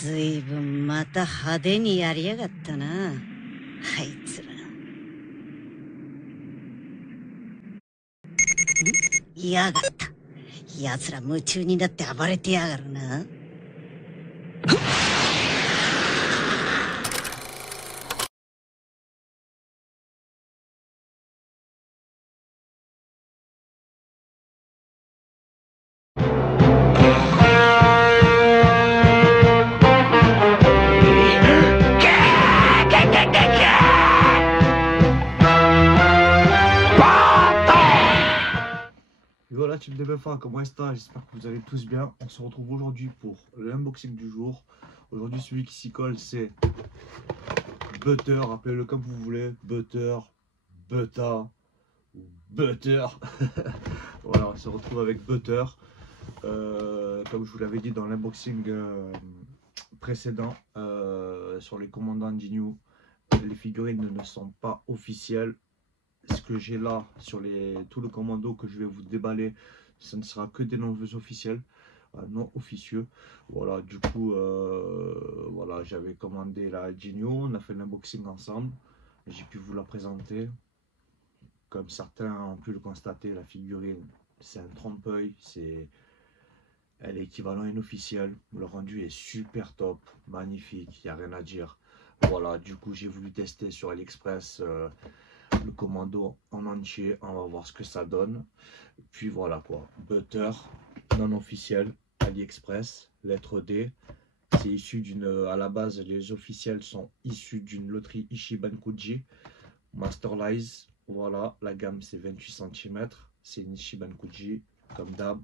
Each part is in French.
ずいぶんまた派手にやりやがったな、あいつら。やがった。奴ら夢中になって暴れてやがるな。Voilà team de BFA, comment est-ce que j'espère que vous allez tous bien. On se retrouve aujourd'hui pour l'unboxing du jour. Aujourd'hui celui qui s'y colle c'est Butter, appelez-le comme vous voulez, Butter, Butta ou Butter. Voilà, on se retrouve avec Butter. Comme je vous l'avais dit dans l'unboxing précédent sur les commandants Jinyu, les figurines ne sont pas officielles. Ce que j'ai là sur tout le commando que je vais vous déballer, ce ne sera que des noms officiels, non officieux. Voilà, du coup, voilà, j'avais commandé la Jinyu, on a fait l'unboxing ensemble, j'ai pu vous la présenter. Comme certains ont pu le constater, la figurine, c'est un trompe-l'œil, elle est équivalent inofficiel. Le rendu est super top, magnifique, il n'y a rien à dire. Voilà, du coup, j'ai voulu tester sur AliExpress le commando en entier, on va voir ce que ça donne. Puis voilà quoi, Butter, non officiel, AliExpress, lettre D. C'est issu d'une, à la base les officiels sont issus d'une loterie Ichiban Kuji, Masterlize. Voilà, la gamme c'est 28 cm, c'est une Ichiban Kuji, comme d'hab.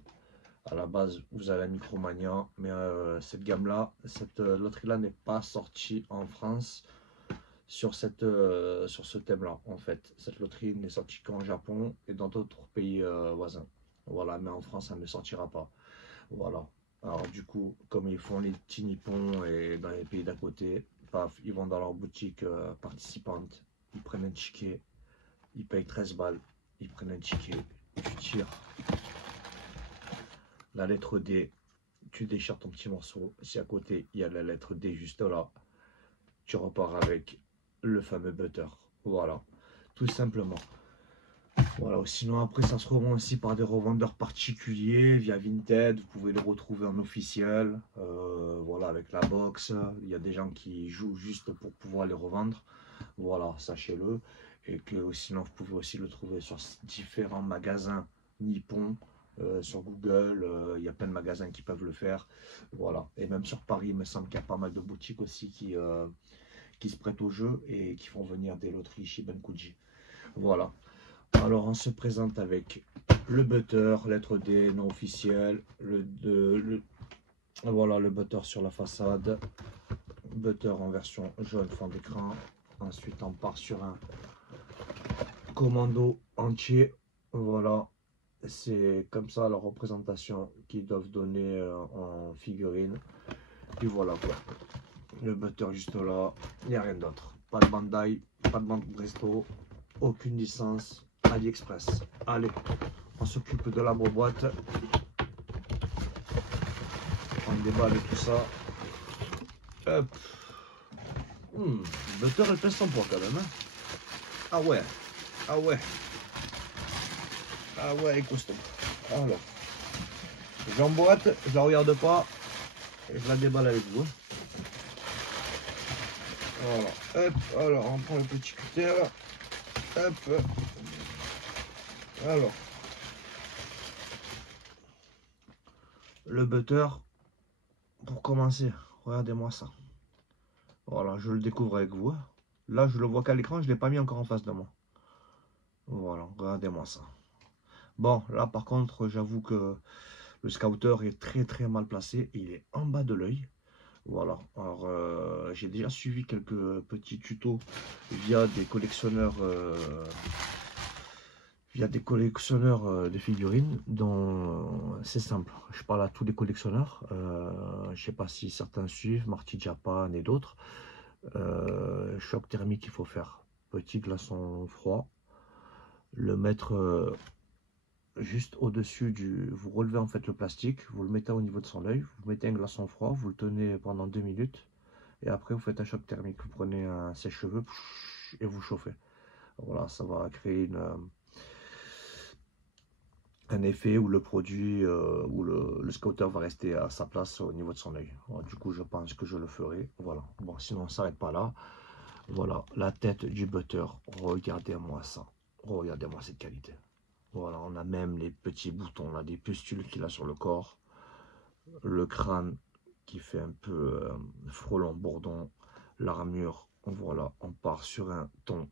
À la base vous avez la Micromania, mais cette gamme là, cette loterie là n'est pas sortie en France sur ce thème là. En fait, cette loterie n'est sortie qu'en Japon et dans d'autres pays voisins. Voilà, mais en France elle ne sortira pas. Voilà, alors du coup, comme ils font les petits nippons et dans les pays d'à côté, paf, ils vont dans leur boutique participante, ils prennent un ticket, ils payent 13 balles, ils prennent un ticket, tu tires la lettre D, tu déchires ton petit morceau, si à côté il y a la lettre D juste là, tu repars avec le fameux Butter. Voilà, tout simplement. Voilà, sinon après ça se revend aussi par des revendeurs particuliers via Vinted, vous pouvez le retrouver en officiel, voilà, avec la box. Il y a des gens qui jouent juste pour pouvoir les revendre, voilà, sachez-le. Et que sinon vous pouvez aussi le trouver sur différents magasins nippons, sur Google, il y a plein de magasins qui peuvent le faire, voilà. Et même sur Paris, il me semble qu'il y a pas mal de boutiques aussi qui se prêtent au jeu et qui font venir des loteries Ichiban Kuji, voilà. Alors on se présente avec le Butter, lettre D, non officiel, voilà le Butter sur la façade, Butter en version jaune fond d'écran. Ensuite on part sur un commando entier, voilà, c'est comme ça la représentation qu'ils doivent donner en figurine. Et voilà quoi, le Butter juste là, il n'y a rien d'autre, pas de Bandai, pas de bande Presto, aucune licence, AliExpress. Allez, on s'occupe de la boîte, on déballe tout ça. Hop. Butter elle pèse son poids quand même, hein. Ah ouais, ah ouais, ah ouais, elle est costaud. Alors, j'emboîte, je la regarde pas et je la déballe avec vous. Voilà, hop, alors on prend le petit cutter là. Hop, alors le Butter, pour commencer, regardez-moi ça. Voilà, je le découvre avec vous. Là, je le vois qu'à l'écran, je ne l'ai pas mis encore en face de moi. Voilà, regardez-moi ça. Bon, là, par contre, j'avoue que le scouter est très mal placé. Il est en bas de l'œil. Voilà, alors j'ai déjà suivi quelques petits tutos via des collectionneurs de figurines, dont c'est simple. Je parle à tous les collectionneurs. Je ne sais pas si certains suivent, Marty Japan et d'autres. Choc thermique il faut faire. Petit glaçon froid. Le mettre juste au-dessus du... Vous relevez en fait le plastique, vous le mettez au niveau de son œil, vous mettez un glaçon froid, vous le tenez pendant 2 minutes, et après vous faites un choc thermique. Vous prenez un sèche-cheveux et vous chauffez. Voilà, ça va créer un effet où le produit, où le scouter va rester à sa place au niveau de son œil. Du coup, je pense que je le ferai. Voilà. Bon, sinon, on ne s'arrête pas là. Voilà, la tête du butter. Regardez-moi ça. Regardez-moi cette qualité. Voilà, on a même les petits boutons, là, des pustules qu'il a sur le corps. Le crâne qui fait un peu frelon bourdon. L'armure, voilà, on part sur un ton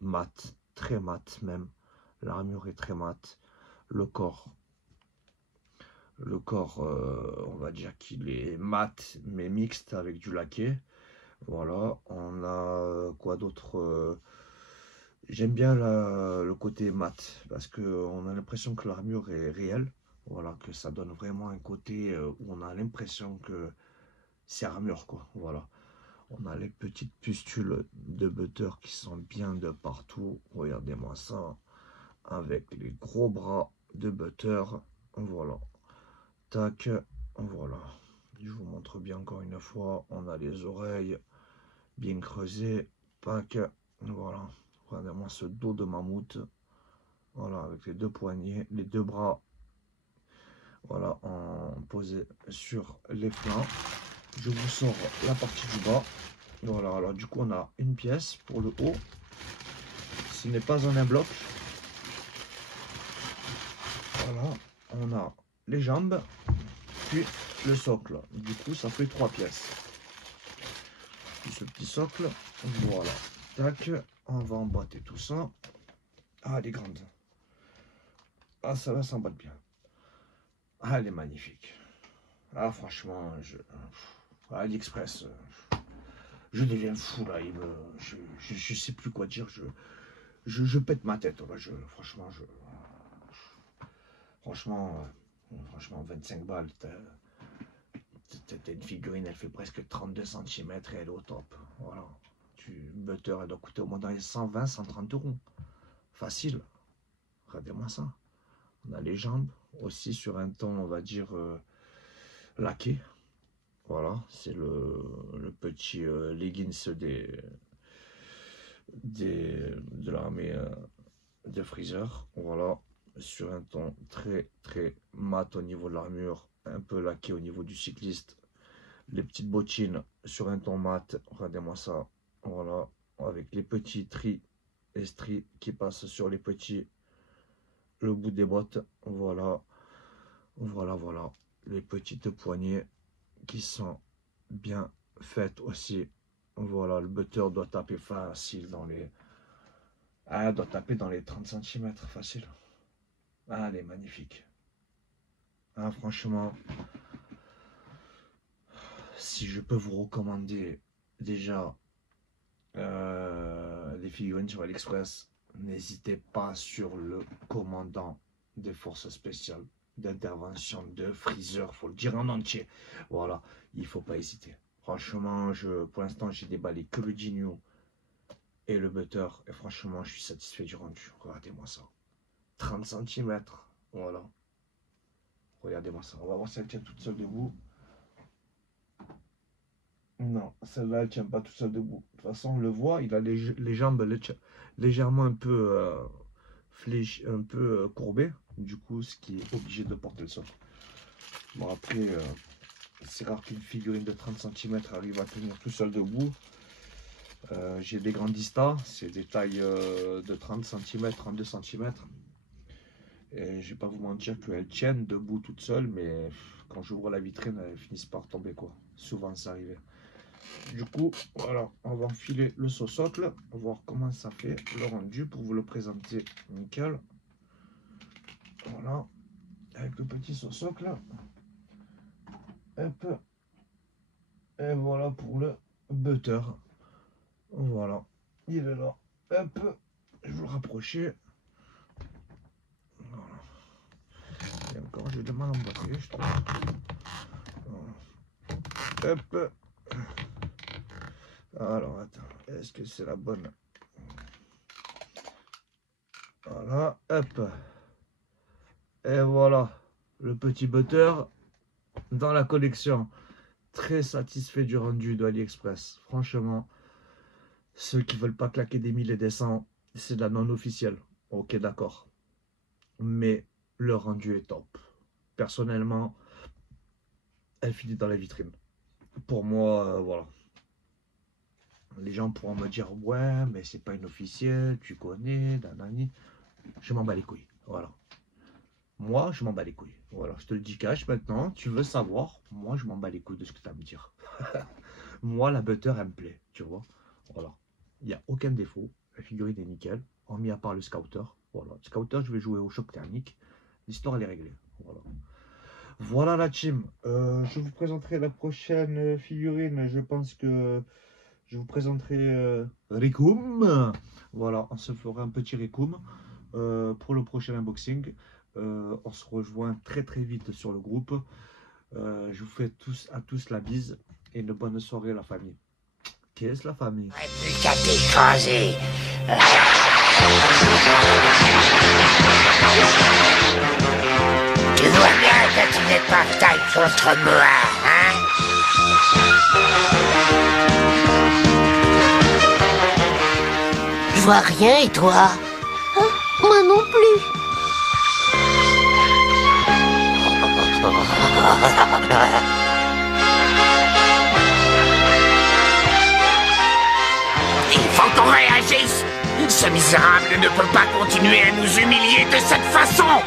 mat, très mat même. L'armure est très mat. Le corps, on va dire qu'il est mat mais mixte avec du laqué. Voilà, on a quoi d'autre? J'aime bien le côté mat parce que on a l'impression que l'armure est réelle. Voilà, que ça donne vraiment un côté où on a l'impression que c'est armure, quoi. Voilà. On a les petites pustules de butter qui sont bien de partout. Regardez-moi ça. Avec les gros bras de butter. Voilà. Tac. Voilà. Je vous montre bien encore une fois. On a les oreilles bien creusées. Pac. Voilà. Regardez-moi ce dos de mammouth. Voilà, avec les deux poignets, les deux bras. Voilà, en posé sur les flancs. Je vous sors la partie du bas. Voilà, alors du coup on a une pièce pour le haut. Ce n'est pas en un bloc. Voilà, on a les jambes, puis le socle. Du coup ça fait 3 pièces. Puis ce petit socle, voilà. Tac, on va emboîter tout ça. Ah, elle est grande. Ah, ça va s'emboîte bien. Ah, elle est magnifique. Ah, franchement, AliExpress, je deviens fou là. Je sais plus quoi dire. Je pète ma tête. Là, franchement, 25 balles. T'as une figurine, elle fait presque 32 cm et elle est au top. Voilà. Butter, elle doit coûter au moins dans les 120, 130 euros. Facile. Regardez-moi ça. On a les jambes aussi sur un ton, on va dire, laqué. Voilà, c'est le petit leggings de l'armée de Freezer. Voilà, sur un ton très très mat au niveau de l'armure, un peu laqué au niveau du cycliste. Les petites bottines sur un ton mat, regardez-moi ça. Voilà, avec les petits stries qui passent sur les petits, le bout des bottes. Voilà, voilà. Les petites poignées qui sont bien faites aussi. Voilà, le butter doit taper facile dans les... Ah, doit taper dans les 30 cm, facile. Ah, elle est magnifique. Ah, franchement, si je peux vous recommander déjà des figurines sur AliExpress, n'hésitez pas sur le commandant des forces spéciales d'intervention de Freezer, faut le dire en entier. Voilà, il faut pas hésiter. Franchement, pour l'instant, j'ai déballé que le Jinyu et le butter. Et franchement, je suis satisfait du rendu. Regardez-moi ça. 30 cm. Voilà. Regardez-moi ça. On va voir si elle tient toute seule debout. Non, celle-là, elle tient pas toute seule debout. De toute façon, on le voit, il a les jambes légèrement un peu un peu courbées. Du coup, ce qui est obligé de porter le socle. Bon, après, c'est rare qu'une figurine de 30 cm arrive à tenir tout seul debout. J'ai des grandistas, c'est des tailles de 30 cm, 32 cm. Et je vais pas vous mentir qu'elles tiennent debout toutes seules, mais quand j'ouvre la vitrine, elles finissent par tomber, quoi. Souvent, ça arrive. Du coup, voilà, on va enfiler le socle, voir comment ça fait le rendu pour vous le présenter nickel. Voilà, avec le petit socle. Hop. Et voilà pour le butter. Voilà, il est là. Hop, je vais le rapprocher. Voilà. Et encore, j'ai de mal emboîter, je trouve. Voilà. Hop. Alors, attends, est-ce que c'est la bonne? Voilà, hop. Et voilà, le petit butter dans la collection. Très satisfait du rendu de AliExpress. Franchement, ceux qui veulent pas claquer des 1000 et des 100, c'est de la non officielle. Ok, d'accord. Mais le rendu est top. Personnellement, elle finit dans la vitrine. Pour moi, voilà. Les gens pourront me dire, ouais, mais c'est pas une officielle, tu connais, nanani. Je m'en bats les couilles. Voilà. Moi, je m'en bats les couilles. Voilà, je te le dis cash maintenant. Tu veux savoir, moi, je m'en bats les couilles de ce que tu as à me dire. Moi, la butter, elle me plaît, tu vois. Voilà. Il n'y a aucun défaut. La figurine est nickel. Hormis à part le scouter. Voilà. Le scouter, je vais jouer au choc thermique. L'histoire, elle est réglée. Voilà. Voilà la team. Je vous présenterai la prochaine figurine. Je pense que je vous présenterai Rikum. Voilà, on se fera un petit Rikum pour le prochain unboxing. On se rejoint très très vite sur le groupe. Je vous fais à tous la bise et une bonne soirée la famille. Qu'est-ce la famille? Plus qu'à t'écraser. Tu vois bien que tu n'es pas taille contre moi, hein? Je vois rien et toi? Moi non plus. Il faut qu'on réagisse. Ce misérable ne peut pas continuer à nous humilier de cette façon.